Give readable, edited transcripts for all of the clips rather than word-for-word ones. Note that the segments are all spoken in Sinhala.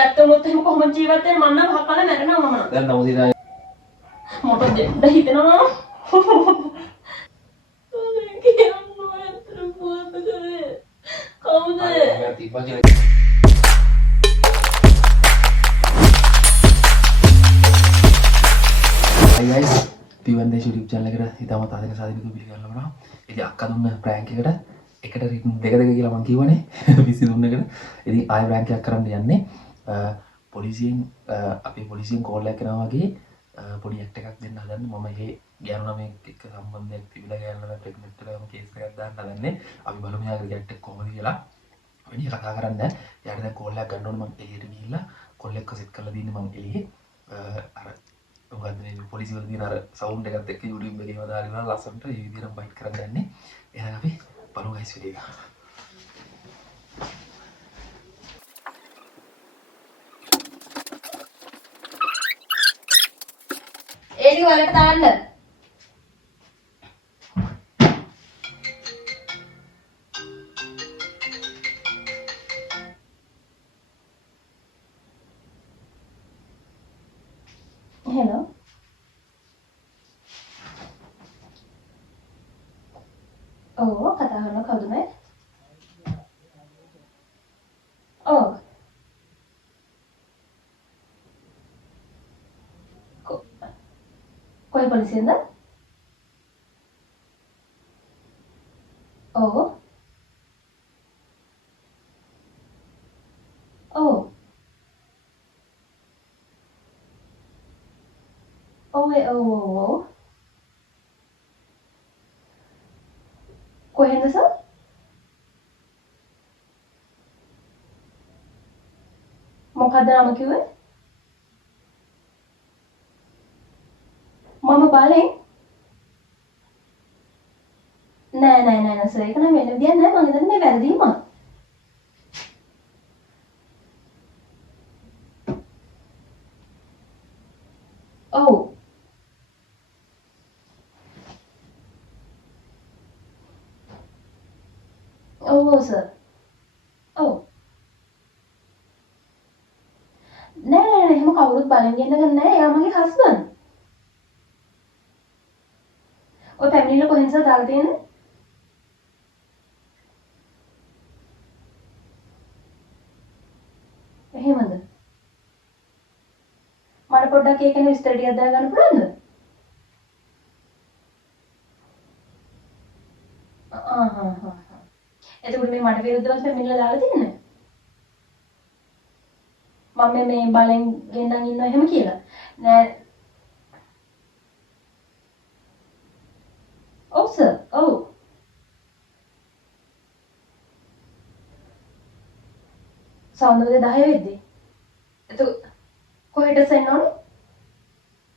ඇත්තමොත් එහෙම කොහොමද ජීවත් වෙන්නේ මම නම් හකලා මැරෙනවා මම. දැන් නමුදිනා මොකද දෙන්න හිතෙනවා. කියන්න ඇත්තට පුවත කරේ. කවුද? මම තිබ්බා කියලා. Hi guys, Tiwandesh YouTube channel එකට හිතමත් ආදින සාධිනික පිළිගන්න ලබනවා. ඉතින් අක්කා දුන්න prank එකට දෙක කියලා මම කිව්වනේ 23 එකට. ඉතින් ආයෙ prank එකක් කරන්න යන්නේ. පොලිසියෙන් අපි පොලිසියෙන් කෝල් එකක් කරනවා වගේ පොඩි ඇක්ට් එකක් දෙන්න හදන්නේ. මම මේ ගෑනු ළමයෙක් එක්ක සම්බන්ධයක් තිබිලා ගෑනු ළමයා ප්‍රෙග්නන්ට් වෙලාම කේස් එකක් දාන්න හදන්නේ. අපි බලමු යාගේ ඇක්ට් එක කොහොමද කියලා. වෙනිය කතා කරන්න. යාට දැන් කෝල් එකක් ගන්න ඕනේ මම එළියට ගිහිල්ලා කෝල් එක සෙට් කරලා දින්නේ මම එළියේ. අර මොකද මේ පොලිසිය වල තියෙන අර සවුන්ඩ් එකත් එක්ක YouTube එකේම දාලා ලස්සනට මේ විදිහට බයිට් කරන් ගන්නේ. එහෙනම් අපි බලමු ගයිස් වීඩියෝ එක. ඒටි වලට දාන්න. Hello. Oh, kata කරන කවුද මේ? Oh. කොයි පොලිසියෙන්ද? Oh. Oh. Oh. කොහෙන්ද සර්? මොකක්ද නම කිව්වේ? මම බලෙන් නෑ සර් ඒක නම් වෙන විදියක් නෑ මම හිතන්නේ මේ වැරදීමක්. ඔව්. ඔව් සර්. ඔව්. නෑ එහෙම කවුරුත් බලන් ඉන්නකන් නෑ එයා මගේ හස්බන්ඩ්. ඔය පැමිණිල්ල කොහෙන්ද දාලා තියෙන්නේ? එහෙමද? මට පොඩ්ඩක් ඒක ගැන විස්තර ටිකක් දාගන්න පුළුවන්ද? එතකොට මේ මට විරුද්ධව පැමිණිල්ල දාලා තියෙන්නේ? මම මේ බලෙන් ගෙන්නන් ඉන්නවා එහෙම කියලා. නෑ. ඔව් සර්. ඔව්. සෞන්දර්ය 10 වෙද්දී. එතකොට කොහෙට සෙන්න ඕනේ?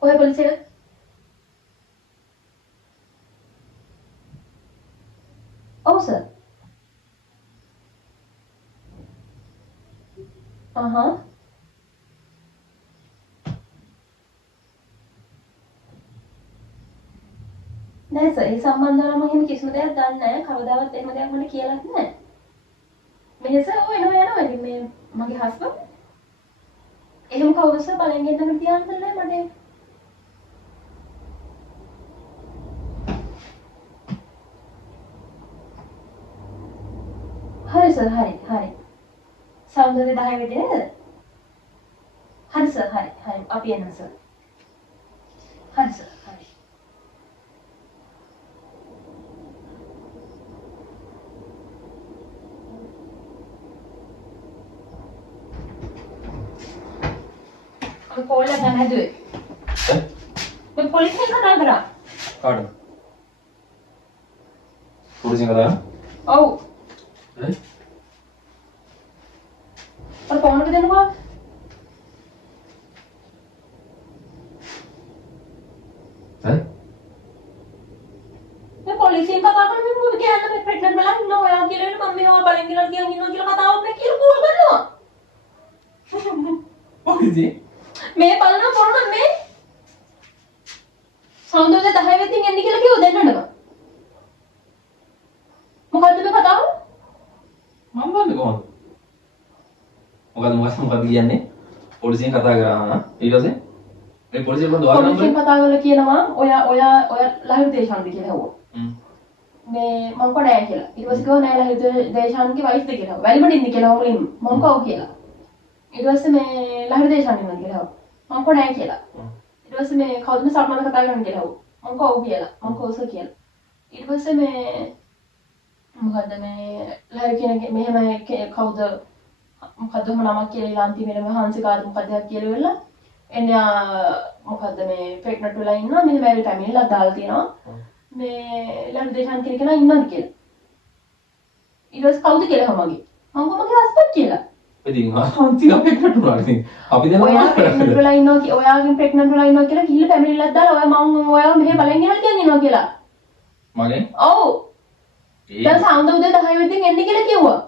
කොහෙ පොලිසියට? ඔව් සර්. නෑ සර් ඒ සම්බන්ධව මම එහෙම කිසිම දෙයක් දන්නේ නැහැ. කවදාවත් එහෙම දෙයක් මට කියලාත් නැහැ. මෙහෙස ඔය එනවා ඉතින් මේ මගේ හස්බන්ඩ්. එහෙම කවුරුද සර් බලෙන් ගෙන්නන්න තියන්න නැහැ මට. හරි සර් හරි. සෞන්දර්ය 10 වෙදි නේද? හරි සර් හරි. අපි එනවා සර්. හරි සර් හරි. කෝල් එක ගන්න හැදුවේ. මේ පොලිසියෙන් කතා කරා. කාටද? පොලිසියෙන් කතා කරා? ඔව්. ඈ? අර ෆෝන් එක දෙන්නකෝ. ඈ? මේ පොලිසියෙන් කතා කරන්නේ මොකද කියන්නේ මේ ප්‍රෙග්නන්ට් වෙලා ඉන්නවා ඔයා කියලා නේ මම මේවා බලන් ගෙනල්ලා තියන් ඉන්නවා කියලා කතාවක් මේ කියලා කෝල් කරනවා. පොලිසිය? මේ බලනවා කොහොමද මේ? සෞන්දර්ය 10 වෙද්දී එන්නේ කියලා කිව්ව දෙන්නම. මොකද්ද මේ කතාව? මම දන්නේ කොහොමද? මොකද කියන්නේ පොලිසියෙන් කතා කරා ඊට පස්සේ ඒ පොලිසිය කොහොමද ඔයාලා පොලිසියෙන් කතා කරලා කියනවා ඔයා ලහිරු දේශාන්ද කියලා ඇහුවා. මේ මම කො නෑ කියලා. ඊට පස්සේ කිව්වා නෑ ලහිරු දේශාන්ගේ වයිෆ්ද කියලා. වැලිමඩ ඉන්නේ කියලා මුලින්ම මම කව කියලා. ඊට පස්සේ මේ ලහිරු දේශාන් ඉන්නද කියලා ඇහුවා. මම කො නෑ කියලා. ඊට පස්සේ මේ කවුද මේ සල්මාන් කතා කරන්නේ කියලා ඇහුවා. මම කව කියලා. මම කවුස කියලා. ඊට පස්සේ මේ මොකද්ද මේ ලහිරු කියන මෙහෙම කවුද මොකද්ද නමක් කියලා අන්තිමේට හංසිකාද මොකද්ද කියලා වෙලා එන්නේ මොකද්ද මේ ප්‍රෙග්නන්ට් වෙලා ඉන්නවා මෙන්න බෑරි ෆැමිලිලා දාලා තියෙනවා මේ ලහිරු දේශාන් කියන කෙනා ඉන්නවද කියලා. ඊට පස්සේ කවුද කියලා අහමගේ. මම කොහොමද හස්බන්ඩ් කියලා. ඉතින් හංසිකා ප්‍රෙග්නන්ට් වුණා ඉතින් අපි දැන් ඔයා ප්‍රෙග්නන්ට් වෙලා ඉන්නවා ඔයාගෙන් ප්‍රෙග්නන්ට් වෙලා ඉන්නවා කියලා කිහිල්ල ෆැමිලිලා දාලා ඔයා මෙහෙ බලන් යනවා කියනවා කියලා. මගෙන්? ඔව්. දැන් සාන්ද උදේ 10 වෙනින් එන්න කියලා කිව්වා.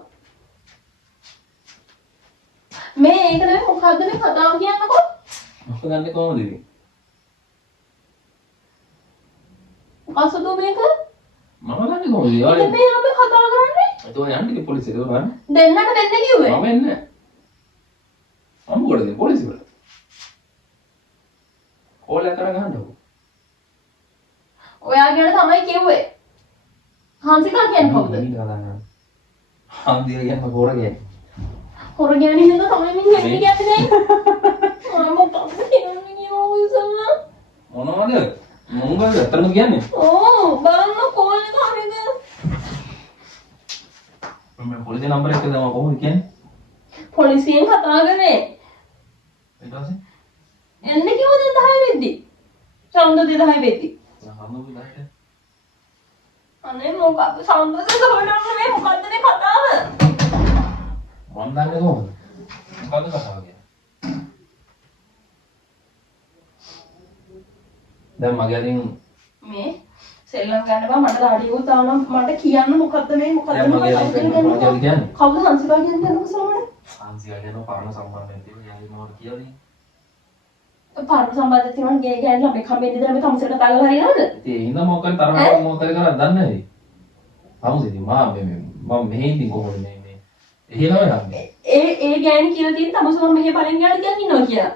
මේ ඒක නෙමෙයි මොකද්ද මේ කතාව කියන්නකෝ. මොකද ගන්නේ කොහොමද ඉතින්? අසුදු මේක මම ගන්නේ කොහොමද? යාළුවා. ඉතින් මේ අපි කතා කරන්නේ. එතකොට යන්නේ පොලිසියට ගන්න. දෙන්නට දෙන්න කිව්වේ. මම එන්නේ. මම මොකටද පොලිසිය වල? කෝල් එක කරන් ගන්නකො. ඔයා ගැන තමයි කිව්වේ. හංසිකා කියන්නේ කවුද? හන්දිය කියන්නේ පොර කියන්නේ. හොර ගෑණි හින්දා තමයි මින් හෙන්නේ කියන්නේ දැන්. මොකක්ද කියන්නේ කිව්වොත් මොනවද? මොංගල්ද අතරම කියන්නේ? ඕ බලන්න කෝල් එක හරියද? මම පොලිසිය නම්බර් එක දැම්මම කොහොමද කියන්නේ? පොලිසියෙන් කතා කරේ. ඊට පස්සේ එන්න කිව්වද 10 වෙද්දි? සෞන්දර්ය 10 වෙද්දි. හම්බුනේ නැහැ. අනේ මොකක්ද සෞන්දර්ය සොරන්න මේ මොකද්ද මේ කතාව? මම දන්නේ කොහොමද? මොකද්ද කතාව කියන්නේ? දැන් මගේ අතින් මේ සෙල්ලම් ගන්න බා මට රාඩියෝ දානවා මට කියන්න මොකද්ද මේ මොකද්ද මොකද්ද කියන්නේ? කවුද හංසිකා කියන්නේ මොකසලමනේ? හංසිකා කියන පරණ සම්බන්ධයෙන් තියෙන යාළුවෝ මොනවද කියන්නේ? පාරට සම්බන්ධ තියෙනවා ගේ ගෑනලා මේ කම්බෙන් ඉඳලා මේ කම්සෙට තල්ලා හරියනවද? ඉතින් ඒ හින්දා මොකක් කරේ තරහට මොකක් කරේ කරා දන්නේ නැහැ. තමුසෙදි මම මෙහෙ ඉඳින් කොහොමද මේ එහෙලම යන්නේ. ඒ ගෑණි කියලා තියෙන තමස මම මෙහෙ බලන් යන්න කියන් ඉන්නවා කියලා.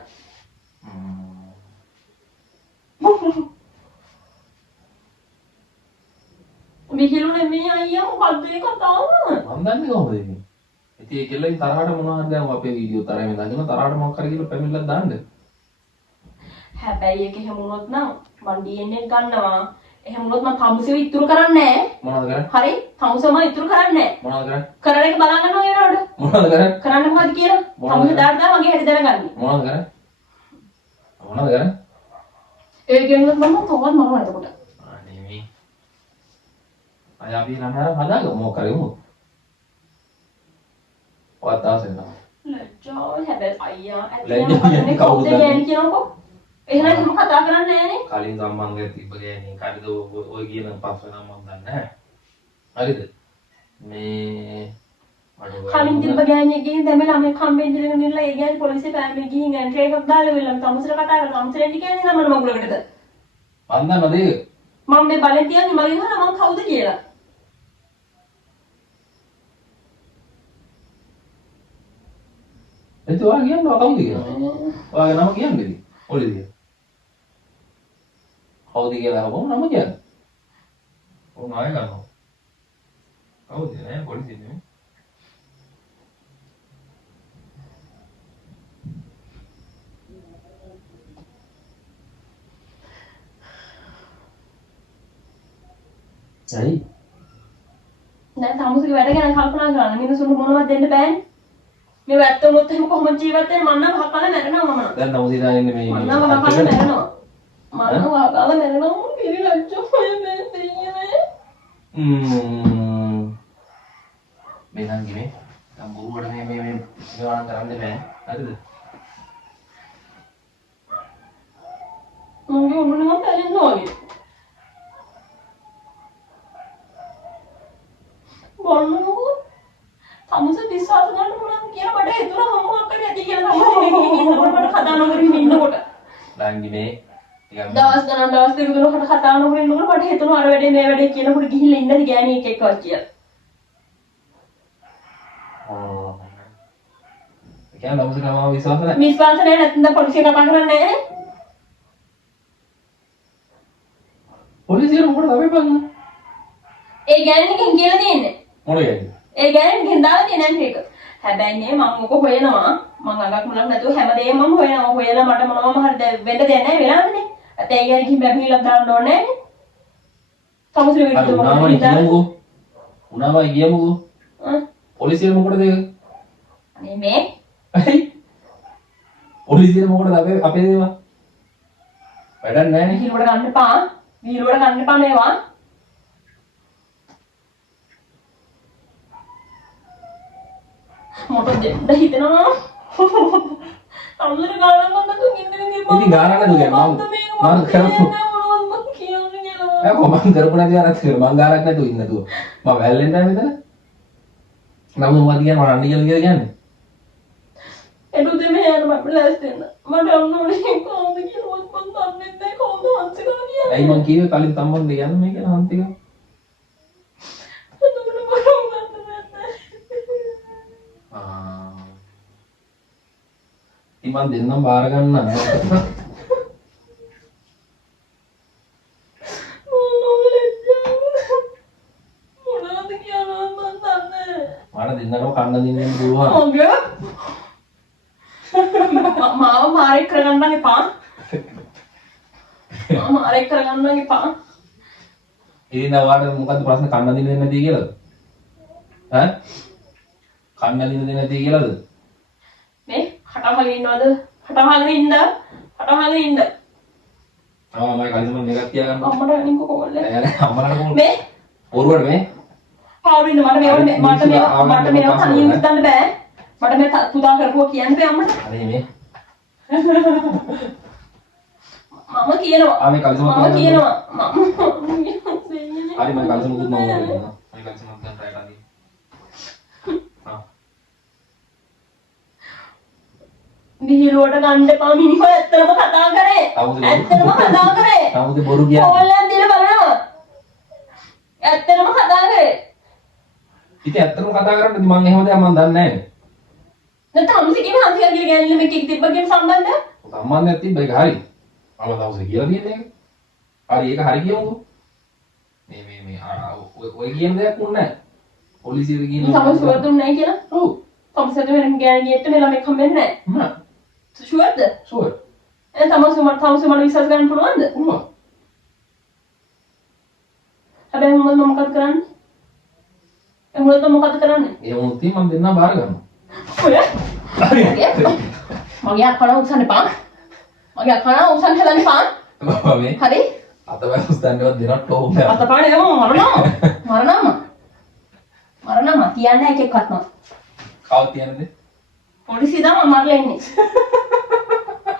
විහිළුනේ මේ අයියා මොකද්ද මේ කතාව? මම දන්නේ කොහොමද ඉතින්. ඉතින් ඒ කෙල්ලෙන් තරහට මොනවද දැන් අපේ වීඩියෝ තරහෙම දාගෙන තරහට මොකක් කරේ කියලා පැමිණිලා දාන්න. හැබැයි ඒක එහෙම වුණොත් නම් මං DNA ගන්නවා. එහෙම වුණොත් මං තමුසෙව ඉතුරු කරන්නේ නැහැ. මොනවද කරන්නේ? හරි තමුසෙම ඉතුරු කරන්නේ නැහැ. මොනවද කරන්නේ? කරන එක බලන් ගන්නවා වෙනවද? මොනවද කරන්නේ? කරන්න මොකද කියලා? තමුසෙ දාලා මගේ හැටි දැනගන්න. මොනවද කරන්නේ? මොනවද කරන්නේ? ඒ ගෙන්නත් මම තවත් මරනවා එතකොට. අනේ මේ අය අපි ළමයාලා හදාගමු මොකක් කරමු. ඔයත් ආසෙන්නවා. ලැජ්ජාව හැබැයි අයියා ලැජ්ජා කවුද ගෑණි කියනකො? එහෙනම් එහෙම කතා කරන්නේ නැහනේ. කලින් සම්බන්ධයක් තිබ්බ ගෑණි කාටද ඔය කියන පස් වෙනා මම දන්නේ නැහැ. හරිද? මේ කලින් තිබ්බ ගෑණියෙක් ගිහින් දැන් මේ ළමයි කම්බෙන් ඉඳගෙන ඉන්නලා ඒ ගෑණි පොලිසිය පෑමේ ගිහින් එන්ට්‍රි එකක් දාලා වෙලම් තමුසෙට කතා කරලා තමුසෙට එන්න කියන්නේ නම මගුලකටද? මන් දන්නවද ඒක? මම මේ බලෙන් තියන්නේ මගෙන් අහන මං කවුද කියලා. එතකොට ඔයා කියන්නේ කවුද කියලා? ඔයාගේ නම කියන්නේ ඉතින්. පොලිසිය. කවුද කියලා අහපුවම නම කියන්නේ. ඔව් ආයෙ ගන්නවා. කවුද නෑ පොලිසිය නෙමෙයි. ඇයි? දැන් තමුසෙගේ වැඩ ගැන කල්පනා කරන්න මිනිස්සුන්ට මොනවද දෙන්න බෑනේ. මේ වැත්ත වුණොත් එහෙම කොහොමද ජීවත් වෙන්නේ? මම නම් හකලා මැරෙනවා මම නම්. දැන් නමුත් ඉතින් මේ මම නම් හකලා මැරෙනවා. මම නම් හකලා මැරෙනවා. කිරි ලැජ්ජා ඔය මේ දෙයියනේ. මේ නම් ගිනේ. දැන් බොරුවට මේ මේවා කරන්න බෑ. හරිද? මගේ උඹ නම් පැලෙනවා වගේ. බොන්නකෝ. තමුසේ විශ්වාස කරන්න පුළුවන් කියලා මට හිතුණා මම මොකක් කරේ ඇති කියලා තමුසේ මට කතා නොකරමින් ඉන්නකොට. දැන් ගිනේ දවස් ගණන් දවස් දෙක තුනකට කතා නොකර ඉන්නකොට මට හිතුණා අර වැඩේ මේ වැඩේ කියනකොට ගිහිල්ලා ඉන්නද ගෑණියෙක් එක්කවත් කියලා. කියන්නේ තමුසේට මාව විශ්වාස නැහැ. විශ්වාස නැහැ නැත්නම් පොලිසිය කතා කරන්නේ නැහැ. පොලිසියට මොකටද අපි බලන්නේ? ඒ ගෑණිගෙන් කියලා තියෙන්නේ. මොන කියන්නේ? ඒ ගෑණිගෙන් දාලා තියෙන ඇන්ටි එක. හැබැයි නේ මම මොක හොයනවා. මම අගක් මුලක් නැතුව හැමදේම මම හොයනවා. හොයලා මට මොනවම හරි වෙන්න දෙයක් නැහැ වෙලාවනේ. අතේ ඒ ගෑණිගෙන් බැමිලක් දාන්න ඕනේ නැහැ. තමුසේ විදිහට උනාමයි කියමුකෝ. පොලිසියට මොකටද ඒක? අනේ මේ පොලිසියට මොකටද අපේ දේවල්? වැඩක් නැහැ නේ. විහිළුවට ගන්න එපා. විහිළුවට ගන්න එපා මේවා. මොකද දෙන්න හිතනවා. අම්මලා ගානක් නැතුව ඉන්නේ නේ. ඉතින් ගානක් නැතුව කියන්නේ මම කරපු ඒ කොහොමද කරපු නැති ආරත් කියලා මං ගානක් නැතුව ඉන්න නේද? මම වැල්ලෙන් නැහැ මෙතන. නම් මොකද කියන්නේ මම රණ්ඩි කියලා කියන්නේ? එළු දෙමේ යන මම ලෑස්ති වෙන්න. මට අන්නෝනේ කොහොමද කියනවත් මම දන්නේ නැහැ කොහොමද හංසක කියන්නේ. ඇයි මං කිව්වේ කලින් තම්මන් දෙන්න මේ කියලා හන්තික. ඉතින් මං දෙන්නම් බාර ගන්න. මට දෙන්නටම කන්න දෙන්න පුළුවන්. ඔගේ මාව මාරේ කරගන්න එපා. මාරේ කරගන්න එපා. ඉතින් ඔයාලට මොකද්ද ප්‍රශ්න කන්න දෙන්නේ නැති කියලාද? ඈ? කන්න දෙන්නේ නැති කියලාද? මේ හටහගෙන ඉන්නවද? හටහගෙන ඉන්න. හටහගෙන ඉන්න. මම කලින්ම දෙකක් තියාගන්න. අම්මට අනික කොල්ල. අම්මලාට කොහොමද? මේ පොරුවට මේ පාවින්න මට මේවා තනියෙන් හිතන්න බෑ. මට මේ පුතා කරපුවා කියන්න බෑ අම්මට. අනේ මේ මම කියනවා. ආ මේ කලිසම මම කියනවා. හරි මම කලිසම දුත් මම කියනවා. මම කලිසම දැන් ට්‍රයි කරලා ආ විහිළුවට ගන්න එපා මිනිහා ඇත්තම කතා කරේ. ඇත්තම කතා කරේ. තාමුද බොරු කියන්නේ. ඕල්ලන් දින බලනවා. ඇත්තම කතා කරේ. ඉතින් ඇත්තටම කතා කරන්නේ මම එහෙම දෙයක් මම දන්නේ නැහැ. නැත්නම් අමුසිකේ හන්සිය කියලා ගෑනිලා මේක තිබ්බගෙන් සම්බන්ධ? සම්බන්ධයක් තිබ්බ ඒක හරි. මම දවසේ කියලා තියෙන්නේ ඒක. හරි ඒක හරි කියමුකෝ. මේ ඔය කියන දෙයක් උන්නේ නැහැ. පොලිසියට කියන සමහර ෂුවර් දුන්නේ නැහැ කියලා. ඔව්. කොම්සෙට වෙන ගෑනියෙට මෙලා මේක හම්බෙන්නේ නැහැ. නෑ. ෂුවර්ද? ෂුවර්. එහෙනම් තමසුමට විශ්වාස කරන්න පුළුවන්ද? පුළුවන්. හැබැයි මොකද මොකද කරන්නේ? මොකද මොකද කරන්නේ? ඒ වුණත් මම දෙන්නා බාර ගන්නවා. ඔය මගේ අකන උස්සන්න එපා. මගේ අකන උස්සන්න හදන්න එපා. මේ හරි? අතවැස් උස්සන්නවත් දෙනවට ඕම නැහැ. අතපාඩේ ගම මරණම කියන්නේ එක එකක්ම. කවුද තියනද? පොලිසිය තමයි මරලා ඉන්නේ.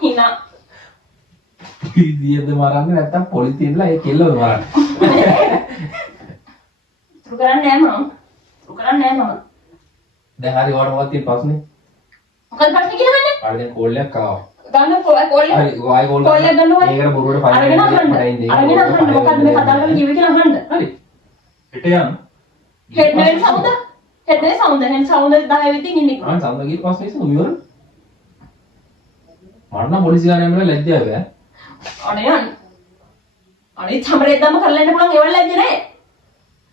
හිනා. පොලිසියද මරන්නේ නැත්තම් පොලිසියෙන්ලා ඒ කෙල්ලව මරන්නේ. තුරු කරන්නේ නැහැ මම. දැන් හරි ඔයාලට මොකක්ද තියෙන ප්‍රශ්නේ? මොකද ප්‍රශ්නේ කියනවන්නේ? ආයෙ දැන් කෝල්ලයක් ආවා. ගන්න කෝල්ල. හරි ආයෙ කෝල්ල. කෝල්ලයක් ගන්නවා. ඒකට බොරුවට ෆයින් අරගෙන අහන්න. මොකද්ද මේ කතා කරන්නේ කිව්වේ කියලා අහන්න. හරි. හෙට යන්න. හෙඩ් නෙවෙයි සමුද? හෙඩ් නෙවෙයි සමුද? හෙන් සමුද 10 වෙදින් ඉන්නේ. ආ සම්ද ගිහින් පස්සේ ඉස්සු මිවර. මරණ පොලිසිය යනවා ලැජ්ජාව බෑ. අනේ චමරේදම කරලා ඉන්න පුළුවන් ඒවල් ලැජ්ජ නැහැ.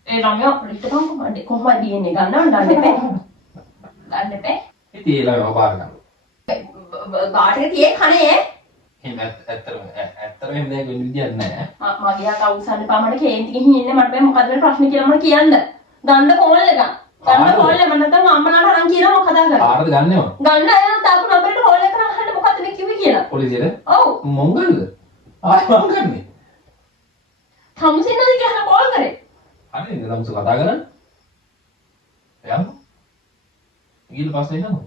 ඒ රම්‍යෝ රිට්ටකම් මඩේ කොහොමද DNA ගන්නවද ගන්න එපා. ගන්න එපා. ඉතින් ඒලා වපාර ගන්න. ගාටේ තියේ කනේ. එහෙනම් ඇත්තටම එහෙම දෙයක් වෙන්න විදියක් නැහැ. මගේ අත අවසන් එපා මට කේන්ති ගිහින් ඉන්නේ මට මේ මොකද්ද මේ ප්‍රශ්නේ කියලා මට කියන්න. ගන්න කෝල් එක. ගන්න කෝල් එක මම නැත්නම් අම්මලාට අරන් කියනවා කතා කරලා. ආරද ගන්නව? ගන්න අය තාපු නම්බරේට කෝල් එක කරන් අහන්න මොකද්ද මේ කිව්වේ කියලා. පොලිසියට? ඔව්. මොංගල්ද? ආයෙ මං කරන්නේ. තමුසින්නද කියලා කෝල් කරේ. හරි නේද තමස කතා කරන්නේ? යමු. ඊළ පස්සේ යනවා.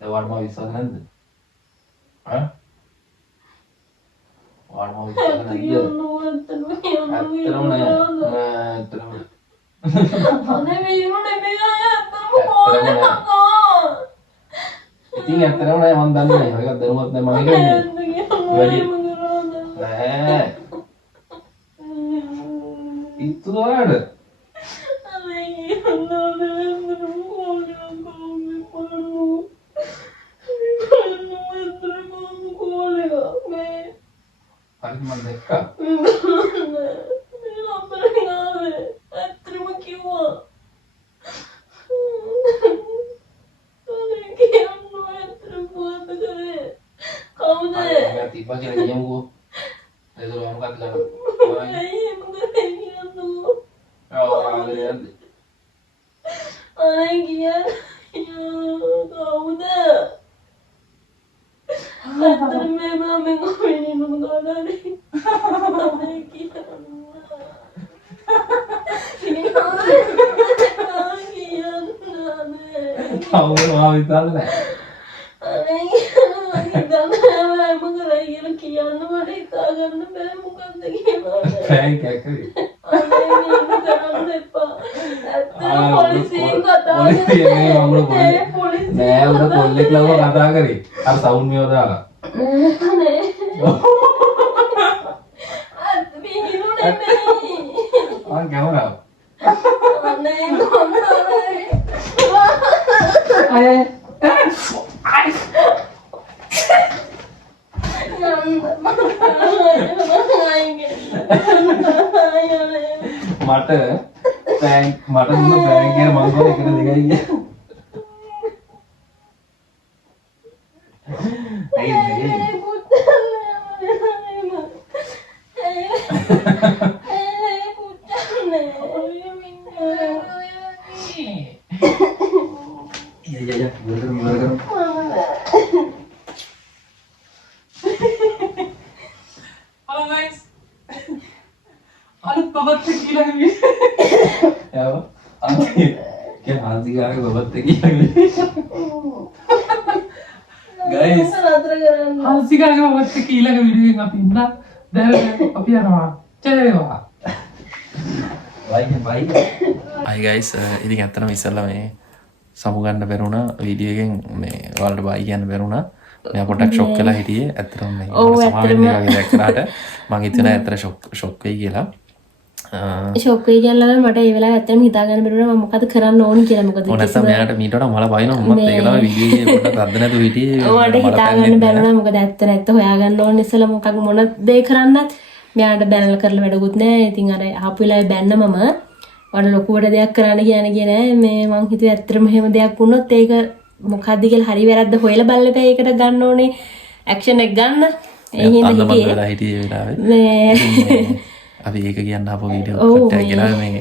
දැන් වඩම විශ්වාස නැද්ද? ඈ? වඩම විශ්වාස නැද්ද? ඇත්තටම නෑ. ඇත්තටම. අනේ මේ නෙමෙයි අතම කෝල් එකක්. ඉතින් ඇත්තටම නෑ මම දන්නේ නෑ. ඒක දැනුවත් නෑ මම කියන්නේ. වැඩි නෑ. ඉතුරුවාට. අනේ තිබ්බා කියලා කියමුකෝ. ඒක මොකක්ද ගන්න? අයියේ මොකද කියන්නේ? ආ අනේ ගියා. කවුද? අතර මේ මම කොහෙන්ද මොකදනේ? අනේ ගියා. මම විතරද නෑ. අනේ ගියා. මොකද කියලා කියන්න මට හිතා ගන්න බෑ මොකද්ද කියලා. ප්‍රෑන්ක් එකක් කරේ. නෑ උඩ කොල්ලෙක් ලව කතා කරේ. අර සවුන්ඩ් මේව දාලා. කැමරාව. මට දුන්න ප්‍රෑන්ක් එක මම කෝ එකට දෙකයි ගියා. Ya, boleh. Halo guys. Ada babat gila ini. Ya, kayak Hansi gak ada babat gila ini. Guys, Hansi gak ada babat gila video yang pindah dari apa ya nama? Cewek. Baik. Hi guys, ඉතින් ඇත්තටම ඉස්සෙල්ලා මේ සමු ගන්න බැරුණා වීඩියෝ එකෙන් මේ ඔයාලට බයි කියන්න බැරුණා. මෙයා පොඩක් ෂොක් වෙලා හිටියේ. ඇත්තටම මේ සමාවෙන්න වගේ දැක්කලාට මං හිතුණා ඇත්තට ෂොක් වෙයි කියලා. ෂොක් වෙයි කියලා මට ඒ වෙලාවේ ඇත්තටම හිතා ගන්න බැරුණා මම මොකද කරන්න ඕනි කියලා. මොකද නැත්නම් මෙයාට මීට වඩා මල බයිනවා. මමත් ඒක තමයි වීඩියෝ එකේ පොඩ්ඩක් අද්ද නැතුව හිටියේ. මට හිතා ගන්න බැරුණා මොකද ඇත්ත හොයාගන්න ඕනේ ඉස්සෙල්ලා මොකක් මොන දේ කරන්නත් මෙයාට බැනලා කරලා වැඩකුත් නැහැ. ඉතින් අර ආපු වෙලාවේ බැන්න මම වඩ ලොකුවට දෙයක් කරන්න කියන්නේ නෑ. මේ මං හිතුවේ ඇත්තටම එහෙම දෙයක් වුණොත් ඒක මොකද්ද කියලා හරි වැරද්ද හොයලා බලලා එපා. ඒකට ගන්න ඕනේ ඇක්ෂන් එක ගන්න. ඒ හින්දා හිටියේ. අපි ඒක කියන්න ආපු වීඩියෝ කට්ටය කියලා මේ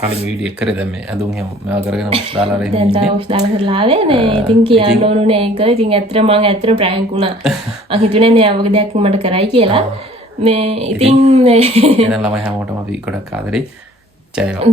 කලින් වීඩියෝ එක කරේ දැන් මේ අඳුන් හැම මේවා කරගෙන දාලා රෙන්න ඉන්නේ. දැන් තාම දාලා කරලා ආවේ නේ. ඉතින් කියන්න ඕනුනේ ඒක. ඉතින් ඇත්තටම මං ඇත්තටම ප්‍රෑන්ක් වුණා. මං හිතුවේ නෑ වගේ දෙයක් මට කරයි කියලා. මේ ඉතින් එන ළමයි හැමෝටම අපි ගොඩක් ආදරේ. ජය වේවා.